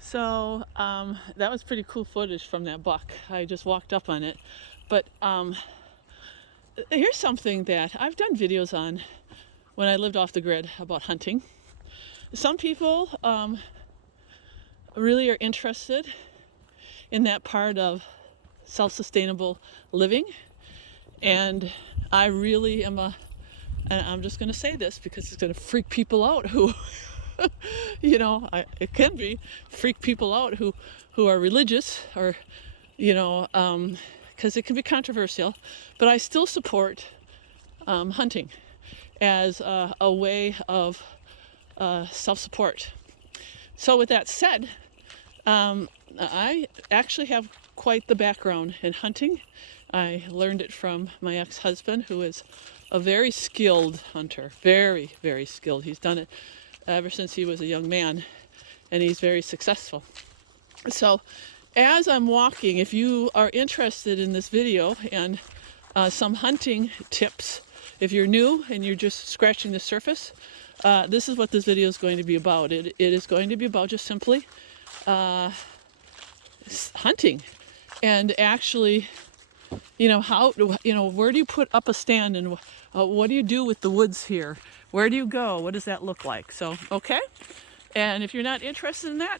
So that was pretty cool footage from that buck. I just walked up on it. But here's something that I've done videos on when I lived off the grid about hunting. Some people really are interested in that part of self-sustainable living. And I really am and I'm just going to say this because it's going to freak people out who, it can be freak people out who are religious or, because it can be controversial, but I still support hunting as a way of self-support. So with that said, I actually have quite the background in hunting. I learned it from my ex-husband, who is a very skilled hunter, very, very skilled. He's done it ever since he was a young man, and he's very successful. So as I'm walking, if you are interested in this video and some hunting tips, if you're new and you're just scratching the surface, this is what this video is going to be about. It is going to be about just simply hunting, and actually, where do you put up a stand, and what do you do with the woods here? Where do you go? What does that look like? So, okay. And if you're not interested in that,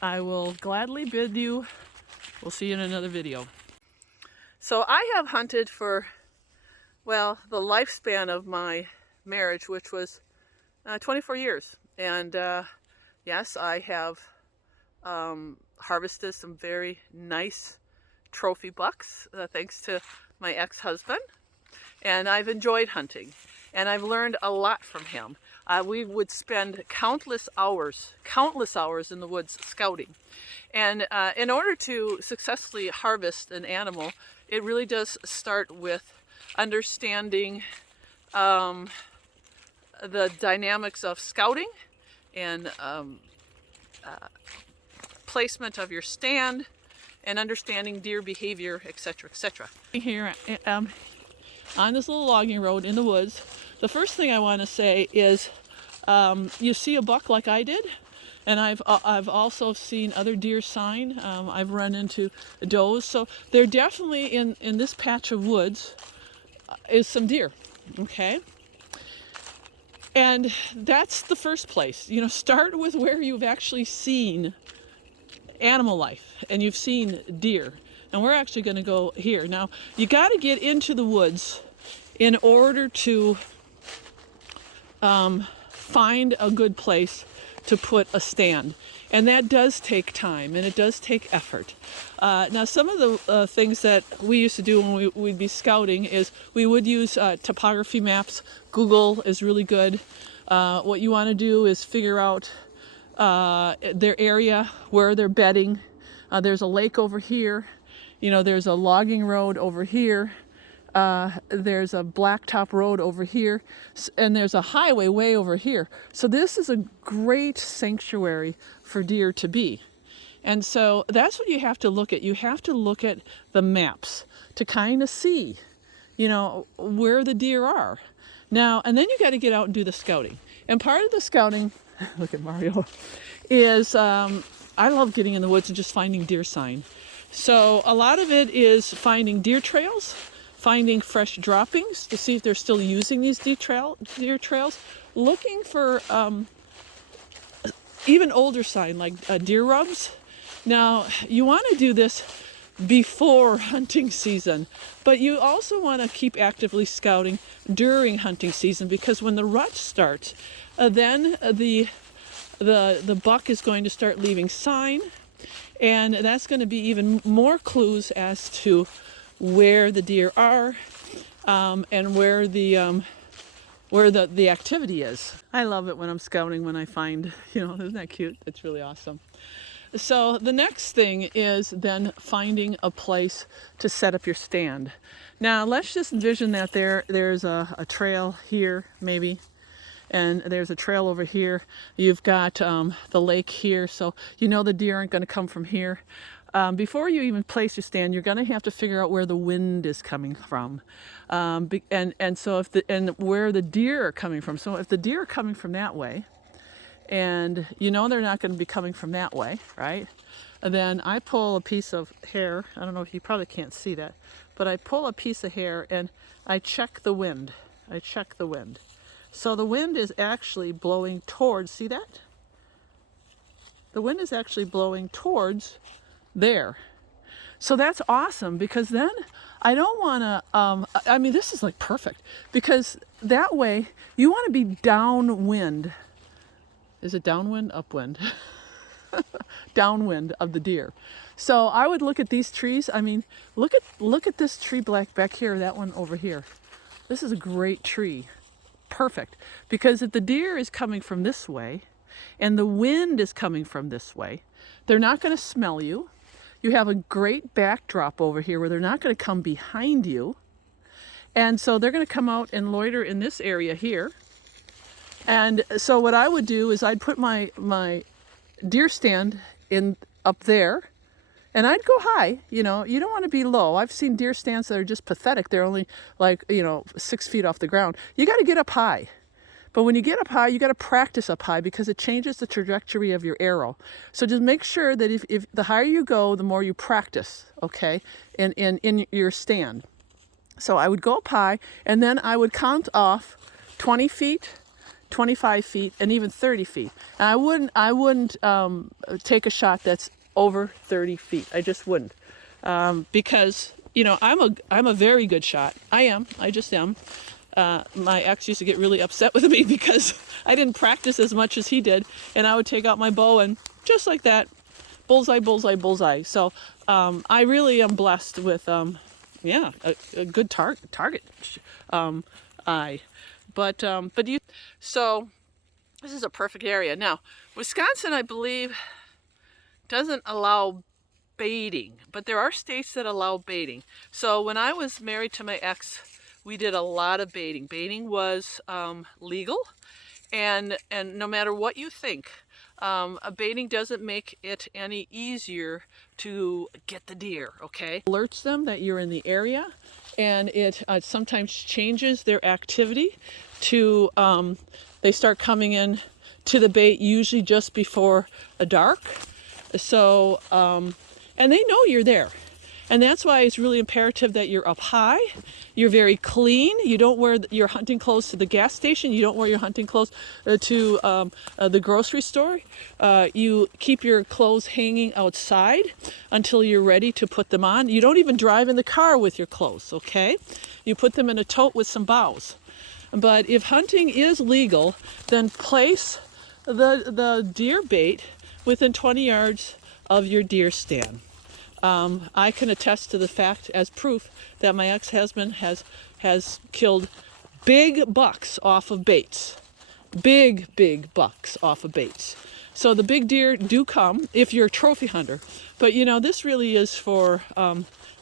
I will gladly bid you. We'll see you in another video. So I have hunted for, the lifespan of my marriage, which was 24 years. And yes, I have harvested some very nice trophy bucks, thanks to my ex-husband. And I've enjoyed hunting, and I've learned a lot from him. We would spend countless hours in the woods scouting. And in order to successfully harvest an animal, it really does start with understanding the dynamics of scouting and placement of your stand and understanding deer behavior, etc., etc. Here on this little logging road in the woods, the first thing I want to say is you see a buck like I did, and I've also seen other deer sign. I've run into does, so they're definitely in this patch of woods is some deer, okay? And that's the first place. Start with where you've actually seen animal life and you've seen deer. And we're actually going to go here. Now, you got to get into the woods in order to find a good place to put a stand. And that does take time, and it does take effort. Now, some of the things that we used to do when we'd be scouting is we would use topography maps. Google is really good. What you want to do is figure out their area, where they're bedding. There's a lake over here. There's a logging road over here. There's a blacktop road over here, and there's a highway way over here. So this is a great sanctuary for deer to be. And so that's what you have to look at. You have to look at the maps to kind of see, where the deer are. Now, and then you got to get out and do the scouting. And part of the scouting, look at Mario, is I love getting in the woods and just finding deer sign. So a lot of it is finding deer trails, finding fresh droppings to see if they're still using these deer trails, looking for even older sign like deer rubs. Now, you want to do this before hunting season, but you also want to keep actively scouting during hunting season, because when the rut starts, then the buck is going to start leaving sign, and that's going to be even more clues as to where the deer are and where the activity is. I love it when I'm scouting, when I find, isn't that cute? It's really awesome. So the next thing is then finding a place to set up your stand. Now let's just envision that there's a trail here maybe, and there's a trail over here. You've got the lake here, so the deer aren't going to come from here. Before you even place your stand, you're going to have to figure out where the wind is coming from, and where the deer are coming from. So if the deer are coming from that way, and you know they're not going to be coming from that way, right? And then I pull a piece of hair. I don't know if you probably can't see that, but I pull a piece of hair and I check the wind. I check the wind. So the wind is actually blowing towards, see that? The wind is actually blowing towards there. So that's awesome, because then I don't want to, I mean, this is like perfect, because that way you want to be downwind. Is it downwind? Upwind. Downwind of the deer. So I would look at these trees. I mean, look at this tree back here, that one over here. This is a great tree. Perfect. Because if the deer is coming from this way and the wind is coming from this way, they're not going to smell you. You have a great backdrop over here where they're not going to come behind you. And so they're going to come out and loiter in this area here. And so what I would do is I'd put my deer stand in up there, and I'd go high. You know, you don't want to be low. I've seen deer stands that are just pathetic. They're only like, 6 feet off the ground. You got to get up high. But when you get up high, you got to practice up high, because it changes the trajectory of your arrow. So just make sure that if the higher you go, the more you practice, okay, in your stand. So I would go up high, and then I would count off 20 feet, 25 feet, and even 30 feet. And I wouldn't take a shot that's over 30 feet. I just wouldn't, because I'm a very good shot. I just am. My ex used to get really upset with me because I didn't practice as much as he did, and I would take out my bow and just like that, bullseye, bullseye, bullseye. So I really am blessed with a good target eye. So this is a perfect area. Now, Wisconsin, I believe, doesn't allow baiting, but there are states that allow baiting. So when I was married to my ex, we did a lot of baiting. Baiting was legal, and no matter what you think, a baiting doesn't make it any easier to get the deer, okay? Alerts them that you're in the area, and it sometimes changes their activity to, they start coming in to the bait usually just before a dark. So, and they know you're there. And that's why it's really imperative that you're up high, you're very clean, you don't wear your hunting clothes to the gas station, you don't wear your hunting clothes to the grocery store. You keep your clothes hanging outside until you're ready to put them on. You don't even drive in the car with your clothes, okay? You put them in a tote with some boughs. But if hunting is legal, then place the deer bait within 20 yards of your deer stand. I can attest to the fact as proof that my ex-husband has killed big bucks off of baits. Big bucks off of baits. So the big deer do come if you're a trophy hunter. But this really is for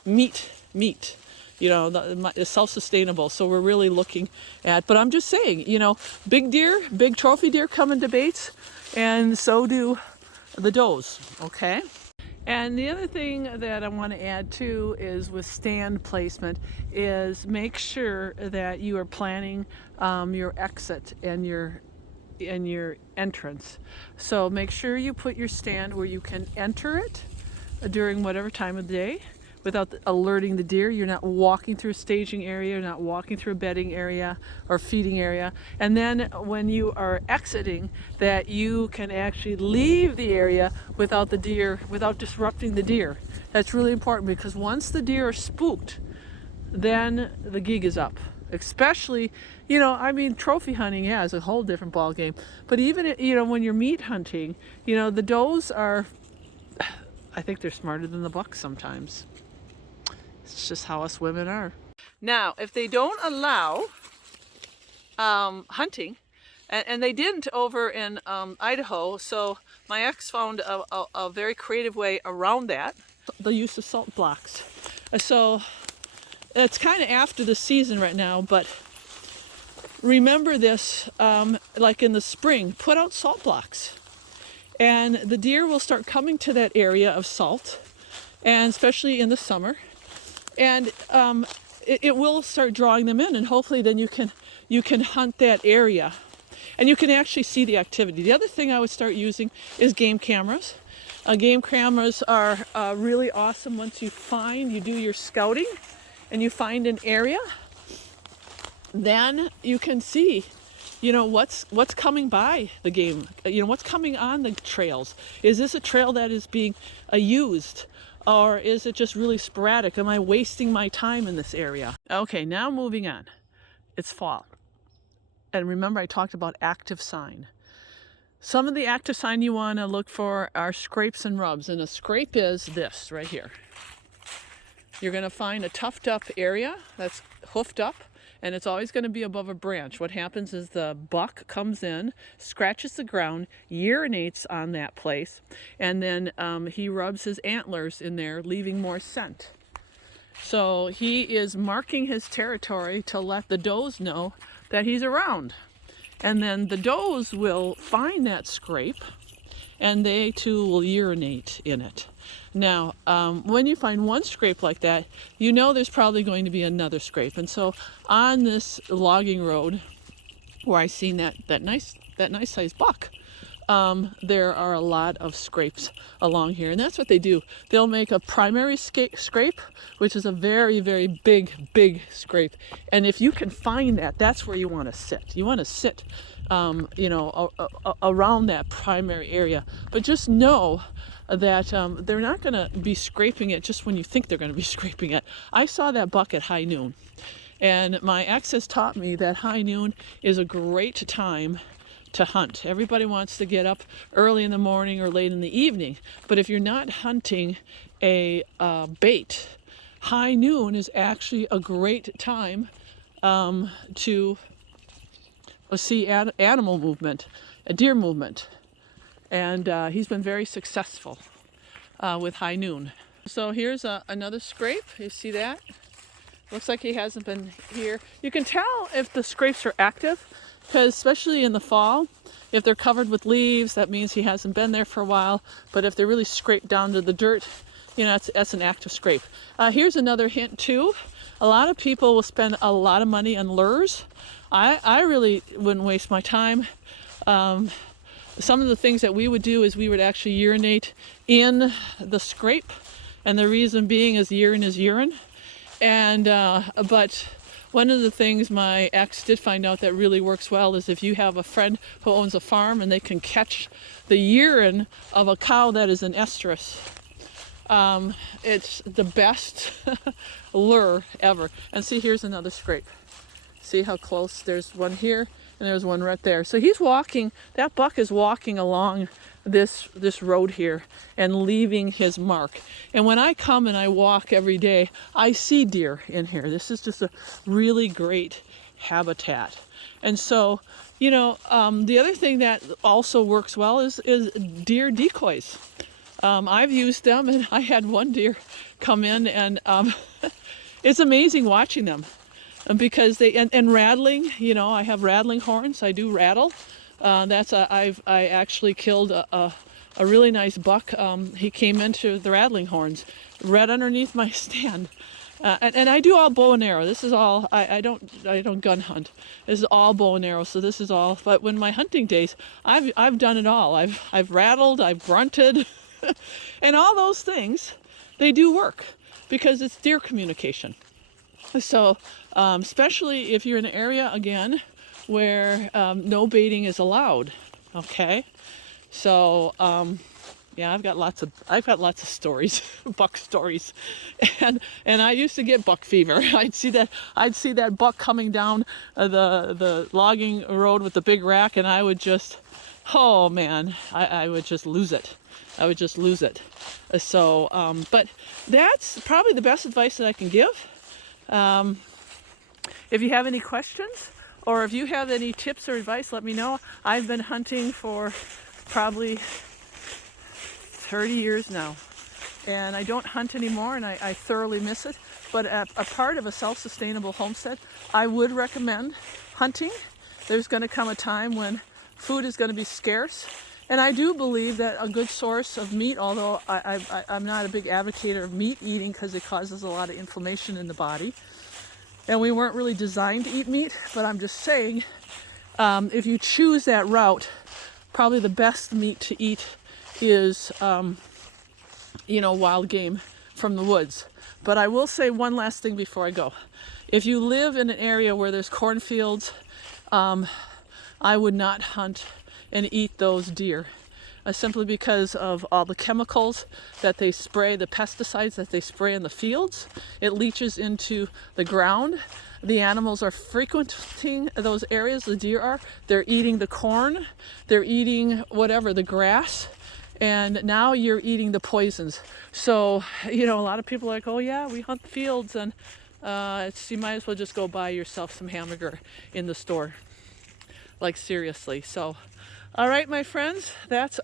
meat. It's self-sustainable. So we're really looking at, but I'm just saying, big deer, big trophy deer come into baits, and so do the does, okay? And the other thing that I want to add too is with stand placement is make sure that you are planning your exit and your entrance. So make sure you put your stand where you can enter it during whatever time of the day without alerting the deer. You're not walking through a staging area, you're not walking through a bedding area or feeding area. And then when you are exiting, that you can actually leave the area without disrupting the deer. That's really important, because once the deer are spooked, then the gig is up. Especially, trophy hunting, is a whole different ball game. But even, when you're meat hunting, the does are, I think they're smarter than the bucks sometimes. It's just how us women are. Now, if they don't allow hunting, and they didn't over in Idaho, so my ex found a very creative way around that, the use of salt blocks. So it's kind of after the season right now, but remember this, like in the spring, put out salt blocks. And the deer will start coming to that area of salt, and especially in the summer. And it will start drawing them in, and hopefully then you can hunt that area. and you can actually see the activity. The other thing I would start using is game cameras. Game cameras are really awesome once you do your scouting and you find an area. Then you can see, what's coming by the game, what's coming on the trails. Is this a trail that is being used, or is it just really sporadic? Am I wasting my time in this area? Okay, now moving on. It's fall. And remember, I talked about active sign. Some of the active sign you want to look for are scrapes and rubs. And a scrape is this right here. You're going to find a tufted up area that's hoofed up, and it's always going to be above a branch. What happens is the buck comes in, scratches the ground, urinates on that place, and then he rubs his antlers in there, leaving more scent. So he is marking his territory to let the does know that he's around. And then the does will find that scrape, and they too will urinate in it. Now, when you find one scrape like that, there's probably going to be another scrape. And so on this logging road, where I seen that nice sized buck, there are a lot of scrapes along here, and that's what they do. They'll make a primary scrape, which is a very, very big scrape. And if you can find that, that's where you want to sit. You want to sit, around that primary area. But just know that they're not going to be scraping it just when you think they're going to be scraping it. I saw that buck at high noon, and my ex has taught me that high noon is a great time to hunt. Everybody wants to get up early in the morning or late in the evening, but if you're not hunting a bait, high noon is actually a great time to see animal movement, a deer movement, and he's been very successful with high noon. So here's another scrape. You see that? Looks like he hasn't been here. You can tell if the scrapes are active, because especially in the fall, if they're covered with leaves, that means he hasn't been there for a while. But if they're really scraped down to the dirt, that's an active scrape. Here's another hint too. A lot of people will spend a lot of money on lures. I really wouldn't waste my time. Some of the things that we would do is we would actually urinate in the scrape, and the reason being is urine is urine. And but one of the things my ex did find out that really works well is if you have a friend who owns a farm and they can catch the urine of a cow that is in estrus. It's the best lure ever. And see, here's another scrape. See how close? There's one here and there's one right there. So he's walking, that buck is walking along this road here and leaving his mark. And when I come and I walk every day, I see deer in here. This is just a really great habitat. And so, the other thing that also works well is deer decoys. I've used them, and I had one deer come in, and it's amazing watching them because and rattling. I have rattling horns. I do rattle. I actually killed a really nice buck. He came into the rattling horns right underneath my stand. And I do all bow and arrow. This is all, I don't gun hunt. This is all bow and arrow. So this is all, but when my hunting days, I've done it all. I've rattled, I've grunted, and all those things, they do work because it's deer communication. So, especially if you're in an area, again, where no baiting is allowed. Okay, so yeah, I've got lots of stories, buck stories, and I used to get buck fever. I'd see that buck coming down the logging road with the big rack, and I would just, oh man, I would just lose it. I would just lose it. So, but that's probably the best advice that I can give. If you have any questions, or if you have any tips or advice, let me know. I've been hunting for probably 30 years now, and I don't hunt anymore, and I thoroughly miss it. But a part of a self-sustainable homestead, I would recommend hunting. There's going to come a time when food is going to be scarce, and I do believe that a good source of meat, although I'm not a big advocate of meat eating because it causes a lot of inflammation in the body, and we weren't really designed to eat meat, but I'm just saying if you choose that route, probably the best meat to eat is, wild game from the woods. But I will say one last thing before I go. If you live in an area where there's cornfields, I would not hunt and eat those deer. Simply because of all the chemicals that they spray, the pesticides that they spray in the fields. It leaches into the ground. The animals are frequenting those areas, the deer are. They're eating the corn, they're eating whatever, the grass, and now you're eating the poisons. So, a lot of people are like, oh yeah, we hunt the fields, and you might as well just go buy yourself some hamburger in the store. Like, seriously. So, all right, my friends, that's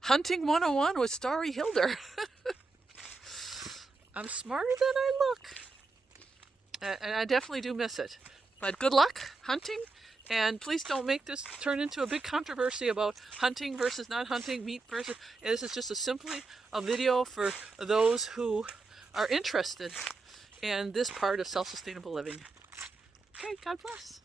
Hunting 101 with Starry Hilder. I'm smarter than I look. And I definitely do miss it. But good luck hunting. And please don't make this turn into a big controversy about hunting versus not hunting, meat versus... This is just simply a video for those who are interested in this part of self-sustainable living. Okay, God bless.